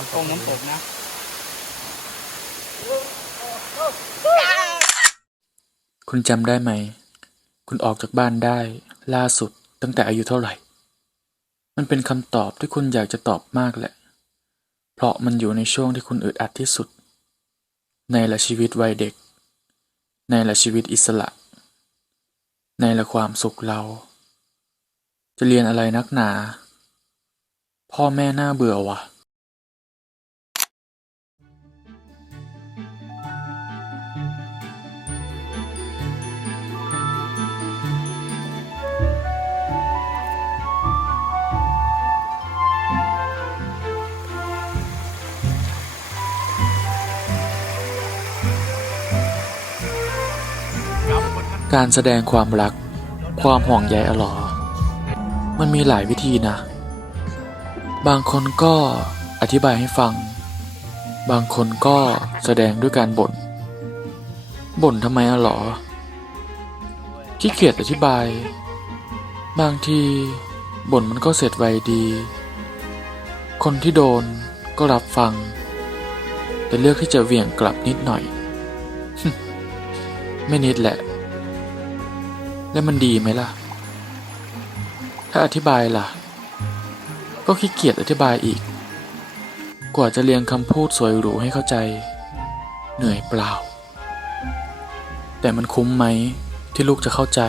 น้ำตตรกงน้ำตกนะ คุณจำได้ไหม คุณออกจากบ้านได้ ล่าสุดตั้งแต่อายุเท่าไหร่ มันเป็นคำตอบที่คุณอยากจะตอบมากแหละ เพราะมันอยู่ในช่วงที่คุณอึดอัดที่สุด ในละชีวิตวัยเด็ก ในละชีวิตอิสระ ในละความสุขเรา จะเรียนอะไรนักหนา พ่อแม่น่าเบื่อว่ะ การแสดงความรัก ความห่วงใยอะหรอมันมีหลายวิธีนะ บางคนก็อธิบายให้ฟัง บางคนก็แสดงด้วยการบ่น บ่นทำไมอะหรอขี้เกียจอธิบาย บางทีบ่นมันก็เสร็จไวดี คนที่โดนก็รับฟัง แต่เลือกที่จะเหวี่ยงกลับนิดหน่อย ไม่นิดแหละ แล้วมันดีไหมล่ะ ถ้าอธิบายล่ะ ก็ขี้เกียจอธิบายอีก กว่าจะเรียงคำพูดสวยหรูให้เข้าใจ เหนื่อยเปล่า แต่มันคุ้มไหมที่ลูกจะเข้าใจ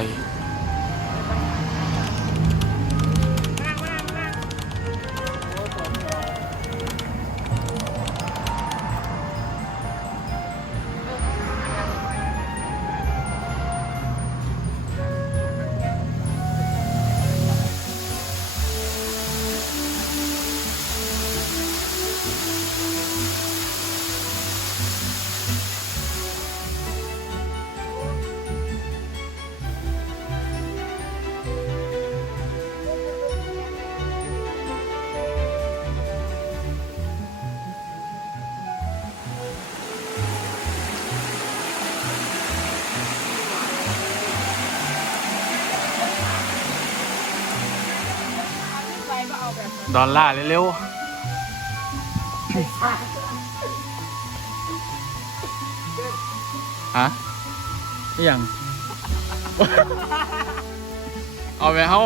ดอลลาร์เร็วๆฮะนี่ยัง เอาไปเฮา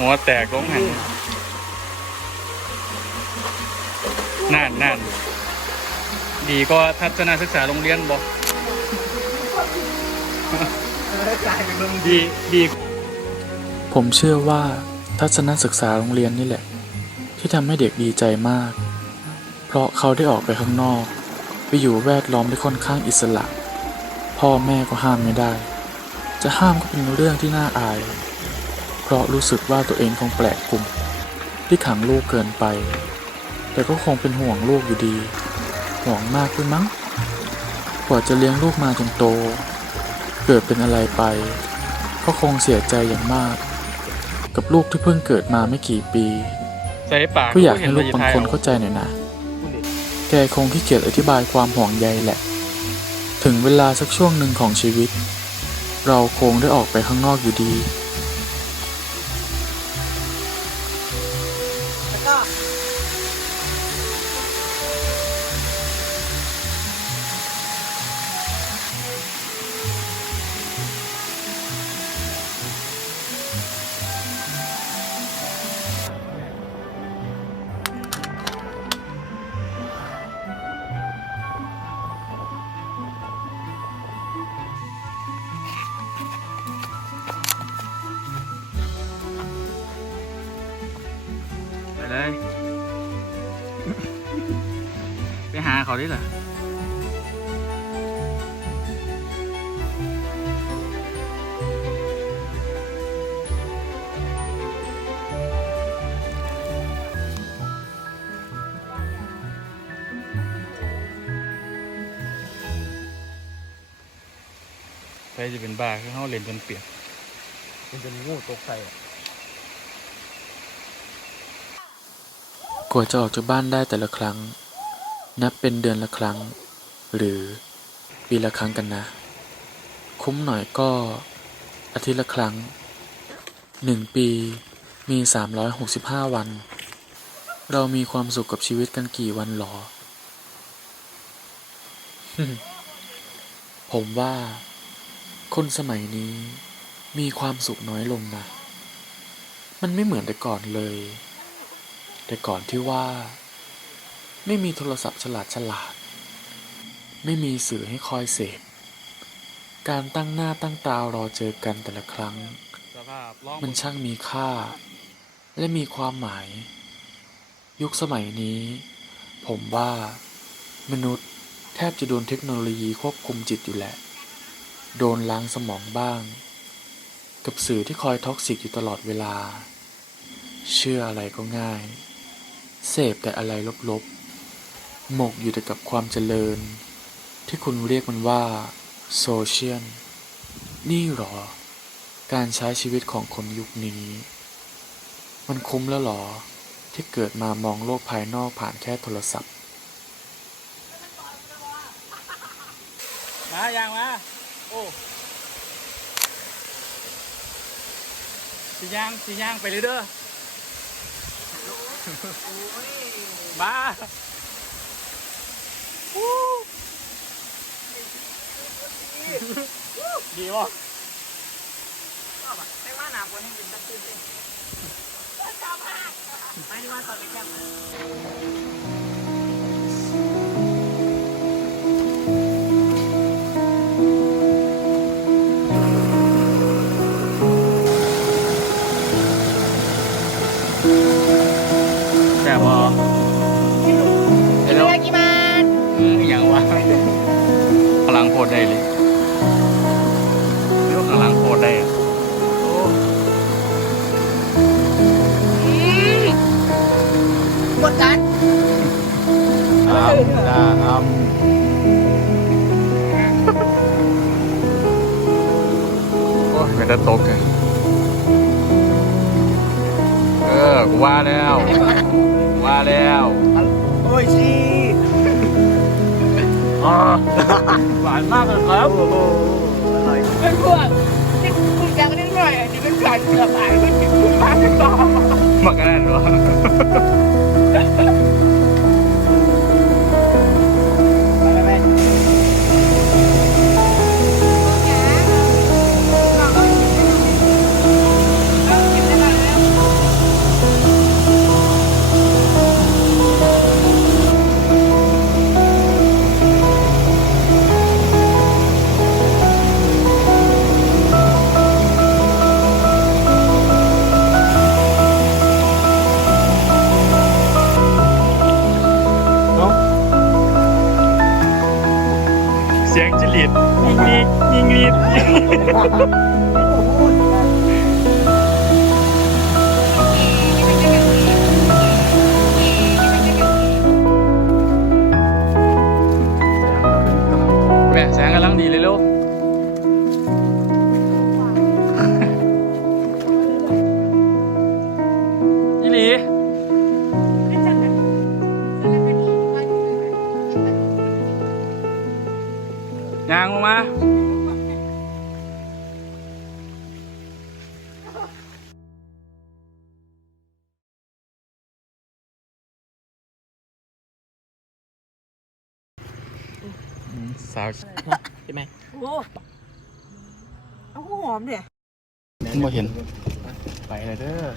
หัวแตกลงหันนั่นนั่นดีก็ทัศนศึกษาโรงเรียนบอกดีดีผมเชื่อว่าทัศนศึกษาโรงเรียนนี่แหละ ที่ทำให้เด็กดีใจมาก เพราะเขาได้ออกไปข้างนอก ไปอยู่แวดล้อมที่ค่อนข้างอิสระ พ่อแม่ก็ห้ามไม่ได้ จะห้ามก็เป็นเรื่องที่น่าอายเพ ราะรู้สึกว่าตัวเองคงแปลกกลุ่ม ที่ขังลูกเกินไป แต่ก็คงเป็นห่วงลูกอยู่ดี ห่วงมากด้วยมั้งกว่าจะเลี้ยงลูกมาจนโต เกิดเป็นอะไรไป ก็คงเสียใจอย่างมาก กับลูกที่เพิ่งเกิดมาไม่กี่ปีใส่ปากก็อยากให้ลูกบางคนเข้าใจหน่อยนะแกคงขี้เกียจอธิบายความห่วงใยแหละ ถึงเวลาสักช่วงหนึ่งของชีวิต เราคงได้ออกไปข้างนอกอยู่ดี แขาได้เหรอไปจะเป็นบ้าคือเขาเล่นจนเปียกเป็นจนงูตกใส่กว่าจะออกจากบ้านได้แต่ละครั้ง นับเป็นเดือนละครั้ง หรือปีละครั้งกันนะ คุ้มหน่อยก็ อาทิตย์ละครั้งหนึ่งปีมี 365 วัน เรามีความสุขกับชีวิตกันกี่วันหรอ ผมว่า คนสมัยนี้มีความสุขน้อยลงนะ มันไม่เหมือนแต่ก่อนเลย แต่ก่อนที่ว่า ไม่มีโทรศัพท์ฉลาดฉลาด ไม่มีสื่อให้คอยเสพ การตั้งหน้าตั้งตารอเจอกันแต่ละครั้ง มันช่างมีค่า และมีความหมาย ยุคสมัยนี้ ผมว่า มนุษย์แทบจะโดนเทคโนโลยีควบคุมจิตอยู่แหละ โดนล้างสมองบ้าง กับสื่อที่คอยท็อกซิกอยู่ตลอดเวลา เชื่ออะไรก็ง่าย เสพแต่อะไรลบๆ หมกอยู่แต่กับความเจริญ ที่คุณเรียกมันว่าโซเชียลนี่หรอ การใช้ชีวิตของคนยุคนี้ มันคุ้มแล้วหรอ ที่เกิดมามองโลกภายนอกผ่านแค่โทรศัพท์ มาอย่างมา โอ้สีย่างสีย่างไปเลยเด้อมา ดีวะไม่ว่าหนาคนให้กินตะคืนเลยชอบมากไม่ได้ว่าตอนแค่ ตรได้เลยยกพลังโคตรได้อะโอ้กดกันอ้ามจ้าอ้ามโอ้ยไม่ได้ตกเลยเออกูว่าแล้วกูว่าแล้ว โอ้ยชีอ่า หวานมากเลยครับโอ้โหอร่อยเป็นพวกที่คุณแกก็ได้หน่อยอันนี้เป็นการเกือบหายมันเป็นคุณมากเป็นต่อมักกันนั่นว เสียงจิลิดยิงลีดยิงลีดแสงกำลังดีเลย สาวใช่ไหมโอ้เอาหอมเนี่ยบ่เห็น ไปเลยเด้อ